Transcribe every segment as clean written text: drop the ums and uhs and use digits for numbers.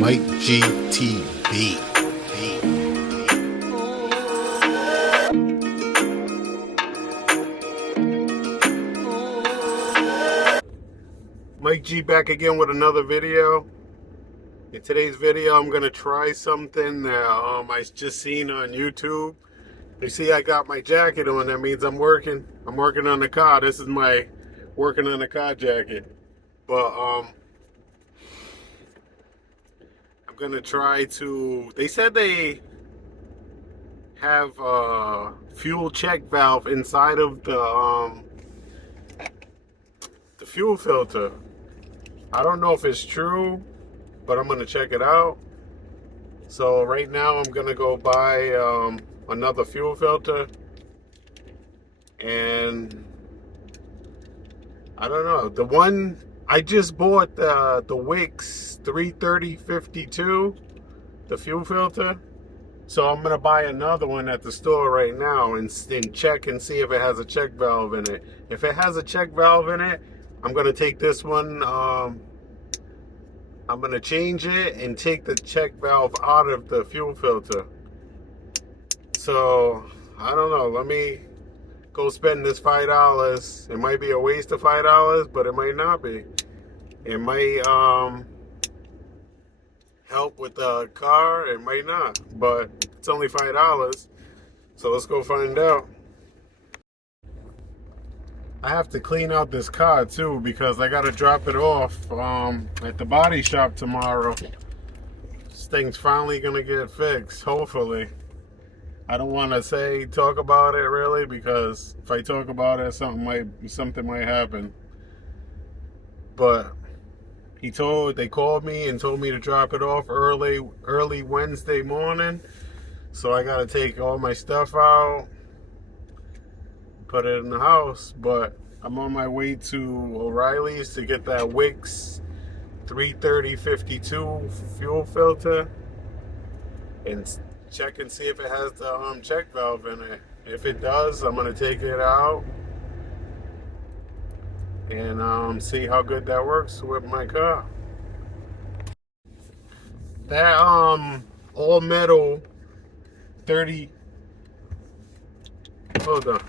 MIKEGTV. Mike G back again with another video. In today's video, I'm gonna try something that I just seen on YouTube. You see, I got my jacket on. That means I'm working. I'm working on the car. This is my working on the car jacket. But I'm gonna try to. They said they have a fuel check valve inside of the fuel filter. I don't know if it's true, but I'm gonna check it out. So right now I'm gonna go buy another fuel filter, and I don't know, the one I just bought, the Wix 33052, the fuel filter. So I'm gonna buy another one at the store right now and check and see if it has a check valve in it. If it has a check valve in it, I'm gonna take this one. I'm gonna change it and take the check valve out of the fuel filter. So I don't know. Let me go spend this $5. It might be a waste of $5, but it might not be. It might help with the car. It might not, but it's only $5. So let's go find out. I have to clean out this car too because I gotta drop it off at the body shop tomorrow. This thing's finally gonna get fixed, hopefully. I don't want to talk about it really, because if I talk about it, something might happen. But they called me and told me to drop it off early Wednesday morning. So I gotta take all my stuff out, put it in the house. But I'm on my way to O'Reilly's to get that Wix 33052 fuel filter and check and see if it has the check valve in it. If it does, I'm gonna take it out and see how good that works with my car. That all metal 30. Hold on.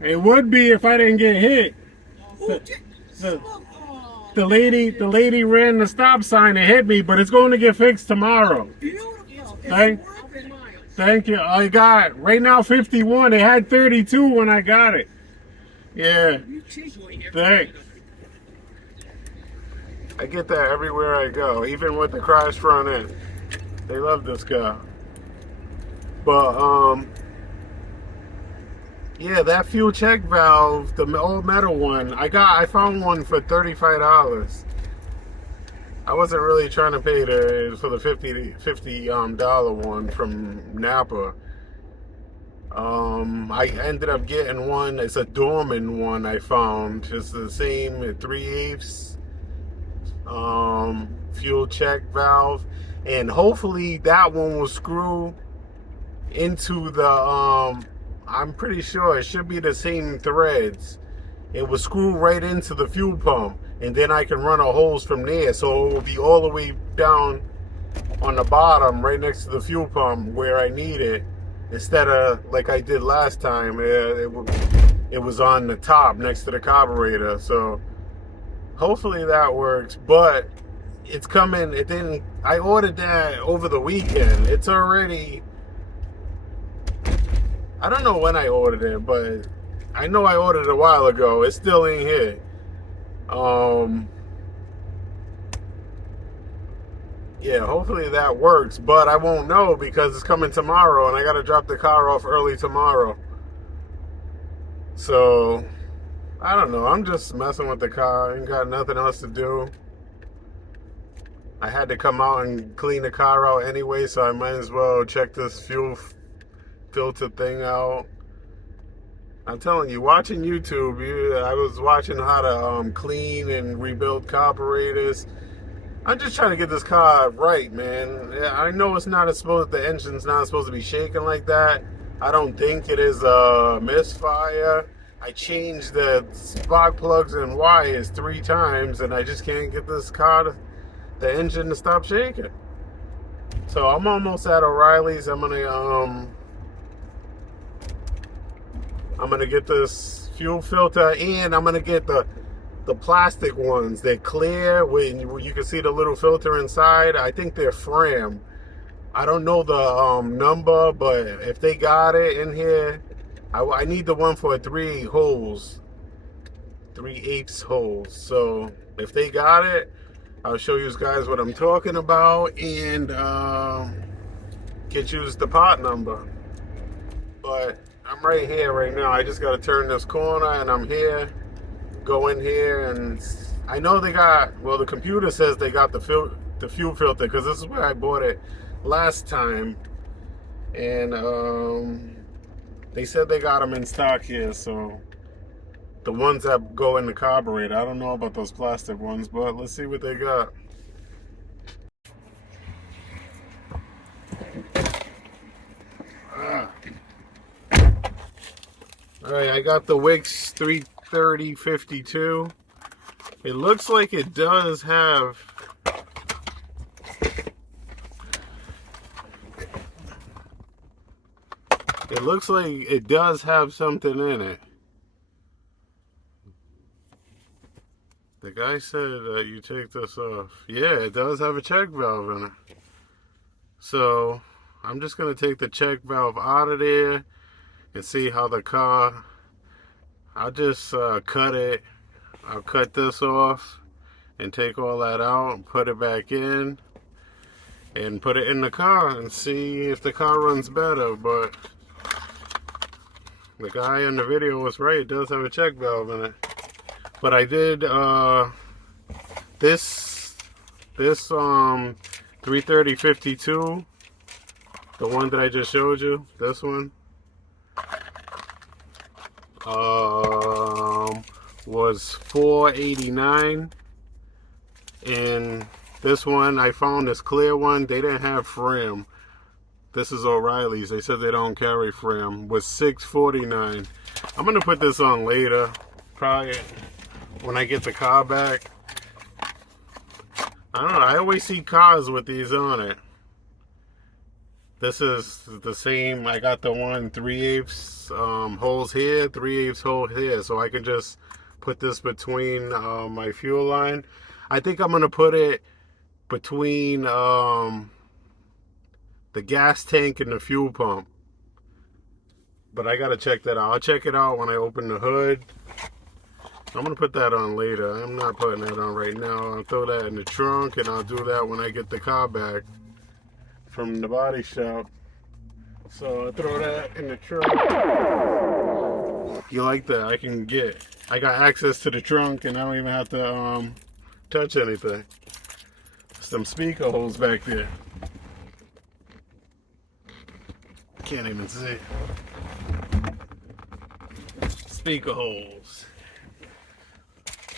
It would be if I didn't get hit. The lady ran the stop sign and hit me, but it's going to get fixed tomorrow. Thank you. I got right now 51. It had 32 when I got it. Yeah. Thanks. I get that everywhere I go, even with the crash front end. They love this car. But yeah, that fuel check valve, the old metal one, I found one for $35. I wasn't really trying to pay for the $50 one from Napa. I ended up getting one. It's a Dorman one I found. It's the same 3/8 fuel check valve, and hopefully that one will screw into the I'm pretty sure it should be the same threads. It will screw right into the fuel pump, and then I can run a hose from there, so it will be all the way down on the bottom right next to the fuel pump where I need it, instead of like I did last time. It was on the top next to the carburetor. So hopefully that works. But it's coming. I ordered that over the weekend. It's already, I don't know when I ordered it, but I know I ordered it a while ago. It still ain't here. Yeah, hopefully that works, but I won't know because it's coming tomorrow and I gotta drop the car off early tomorrow. So I don't know. I'm just messing with the car. I ain't got nothing else to do. I had to come out and clean the car out anyway, so I might as well check this fuel filter thing out. I'm telling you, watching YouTube, I was watching how to clean and rebuild carburetors. I'm just trying to get this car right, man. I know the engine's not supposed to be shaking like that. I don't think it is a misfire. I changed the spark plugs and wires 3 times, and I just can't get this car, the engine, to stop shaking. So I'm almost at O'Reilly's. I'm gonna get this fuel filter, and I'm gonna get the plastic ones. They're clear when you can see the little filter inside. I think they're Fram. I don't know the number, but if they got it in here, I need the one for 3 holes, 3/8 holes. So if they got it, I'll show you guys what I'm talking about, and get you the part number. But I'm right here right now. I just got to turn this corner, and I'm here. Go in here, and I know they got, well, the computer says they got the fuel filter, because this is where I bought it last time, and they said they got them in stock here. So the ones that go in the carburetor, I don't know about those plastic ones, but let's see what they got. Alright, I got the Wix 33052. It looks like it does have, something in it. The guy said that you take this off. Yeah, it does have a check valve in it. So I'm just going to take the check valve out of there and see how the car, I'll just cut it. I'll cut this off and take all that out and put it back in and put it in the car and see if the car runs better. But the guy in the video was right, it does have a check valve in it. But I did this 33052, the one that I just showed you, this one, was $489, and this one I found, this clear one, they didn't have Fram. This is O'Reilly's. They said they don't carry Fram. Was $649. I'm gonna put this on later, probably when I get the car back. I don't know. I always see cars with these on it. This is the same. I got the one 3/8 holes here, 3/8 hole here, so I can just put this between my fuel line. I think I'm gonna put it between the gas tank and the fuel pump, but I gotta check that out. I'll check it out when I open the hood. I'm gonna put that on later. I'm not putting that on right now. I'll throw that in the trunk, and I'll do that when I get the car back from the body shop. So I'll throw that in the trunk. You like that? I got access to the trunk, and I don't even have to touch anything. Some speaker holes back there. Can't even see. Speaker holes.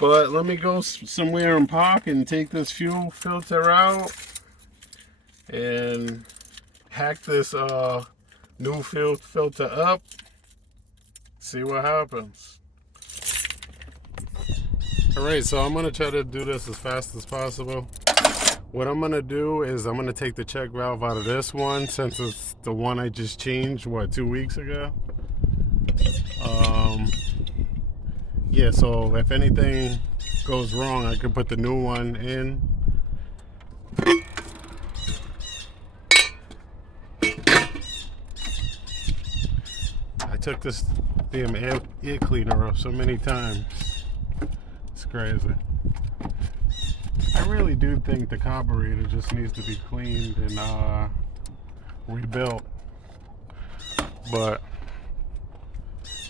But let me go somewhere and park and take this fuel filter out and hack this new fuel filter up. See what happens. Alright, so I'm going to try to do this as fast as possible. What I'm going to do is I'm going to take the check valve out of this one, since it's the one I just changed, 2 weeks ago. Yeah, so if anything goes wrong, I can put the new one in. I took this damn air cleaner off so many times. It's crazy. I really do think the carburetor just needs to be cleaned and rebuilt. But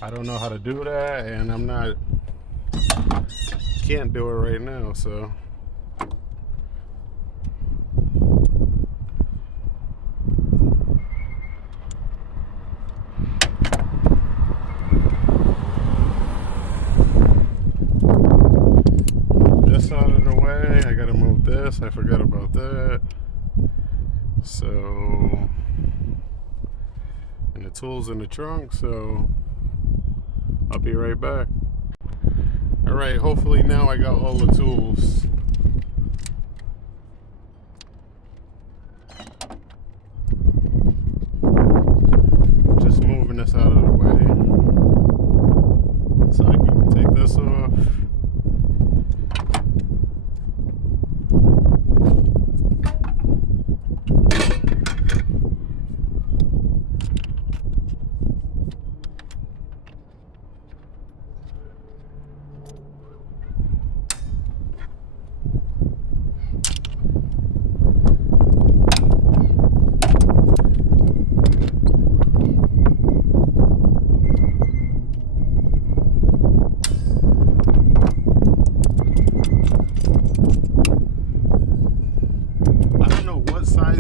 I don't know how to do that, and can't do it right now, so. This out of the way, I gotta move this, I forgot about that. So, and the tools in the trunk, so I'll be right back. Alright, hopefully now I got all the tools. Just moving this out of the way so I can take this off.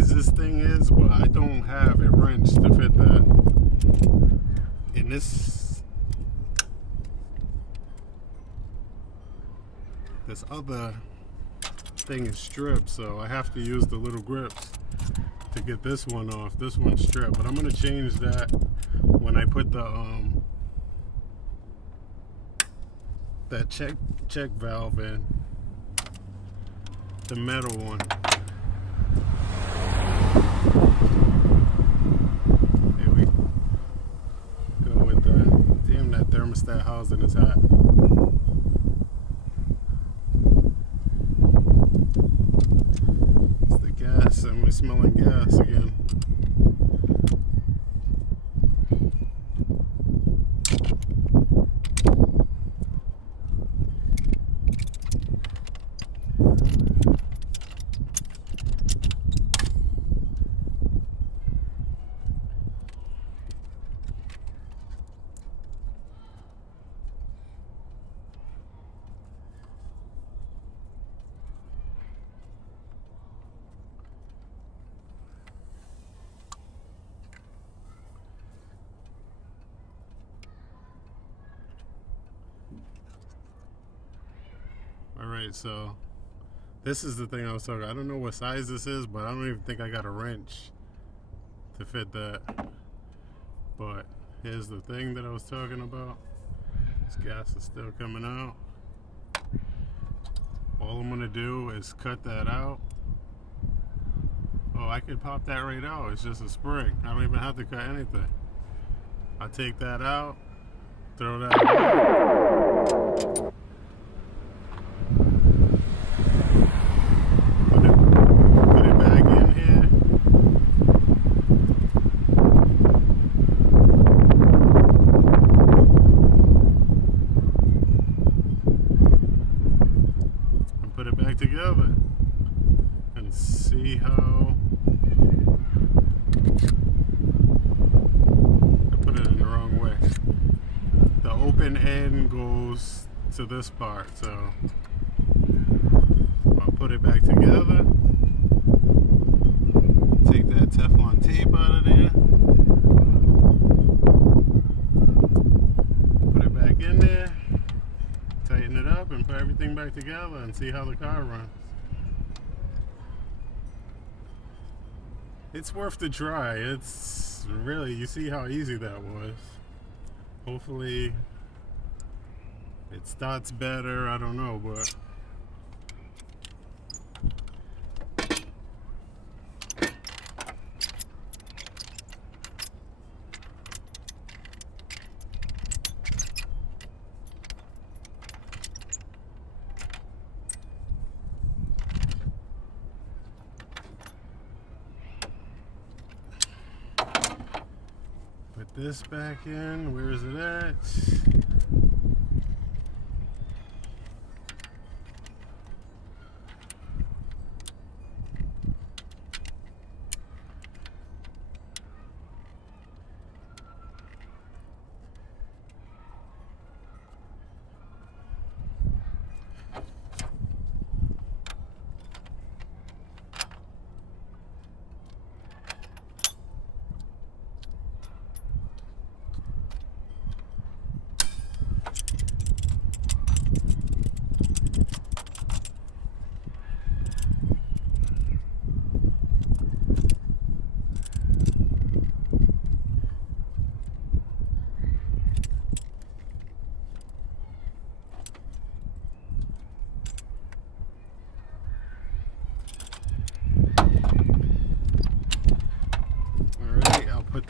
This thing is, but I don't have a wrench to fit that. And this other thing is stripped, so I have to use the little grips to get this one off. This one's stripped, but I'm gonna change that when I put the that check valve in, the metal one. Here we go with the, damn, that thermostat housing is hot. It's the gas, and we're smelling gas again. Alright, so this is the thing I was talking about. I don't know what size this is, but I don't even think I got a wrench to fit that. But here's the thing that I was talking about. This gas is still coming out. All I'm gonna do is cut that out. Oh, I could pop that right out. It's just a spring. I don't even have to cut anything. I take that out, throw that away. Put it back in here. And put it back together. And see how I put it in the wrong way. The open end goes to this part, so I'll put it back together. Take that Teflon tape out of there. Put it back in there. Tighten it up and put everything back together and see how the car runs. It's worth the try. It's really, you see how easy that was. Hopefully it starts better, I don't know, but put this back in. Where is it at?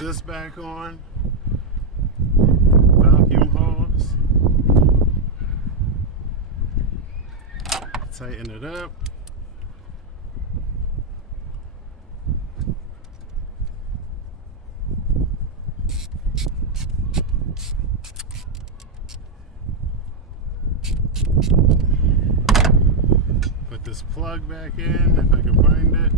this back on. Vacuum hose. Tighten it up. Put this plug back in if I can find it.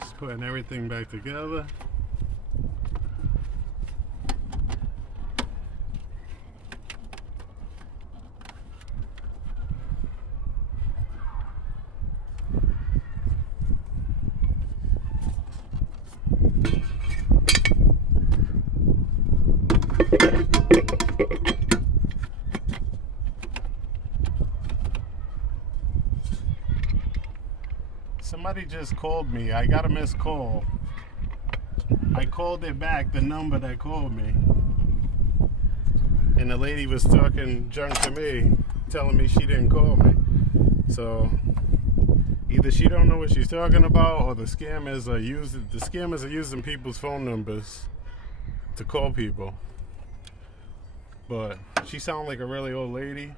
Just putting everything back together. Somebody just called me. I got a missed call. I called it back, the number that called me. And the lady was talking junk to me, telling me she didn't call me. So either she don't know what she's talking about, or the scammers are using people's phone numbers to call people. But she sounded like a really old lady.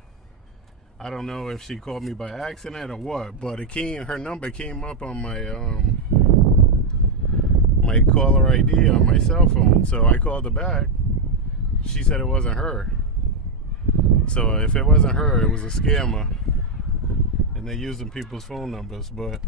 I don't know if she called me by accident or what, but her number came up on my my caller ID on my cell phone. So I called her back. She said it wasn't her. So if it wasn't her, it was a scammer, and they're using people's phone numbers. But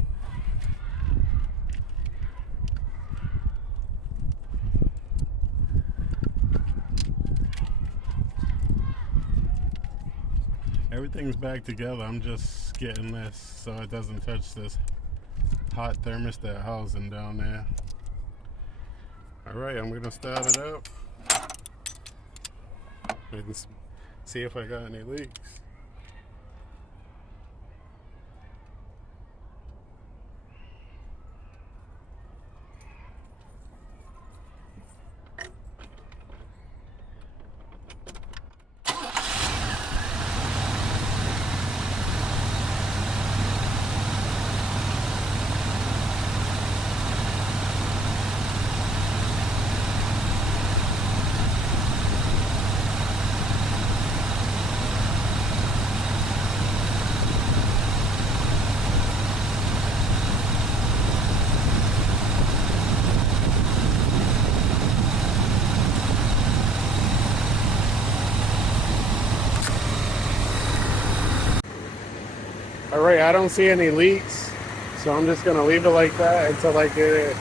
everything's back together. I'm just getting this so it doesn't touch this hot thermostat housing down there. Alright, I'm gonna start it up and see if I got any leaks. Alright, I don't see any leaks, so I'm just going to leave it like that until I get it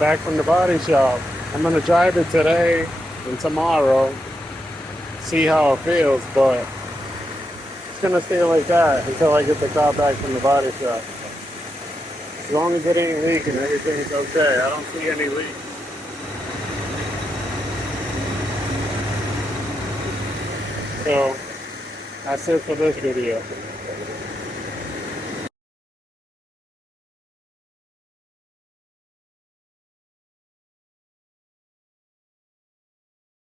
back from the body shop. I'm going to drive it today and tomorrow, see how it feels, but it's going to stay like that until I get the car back from the body shop. As long as it ain't leaking, everything's okay. I don't see any leaks. So that's it for this video.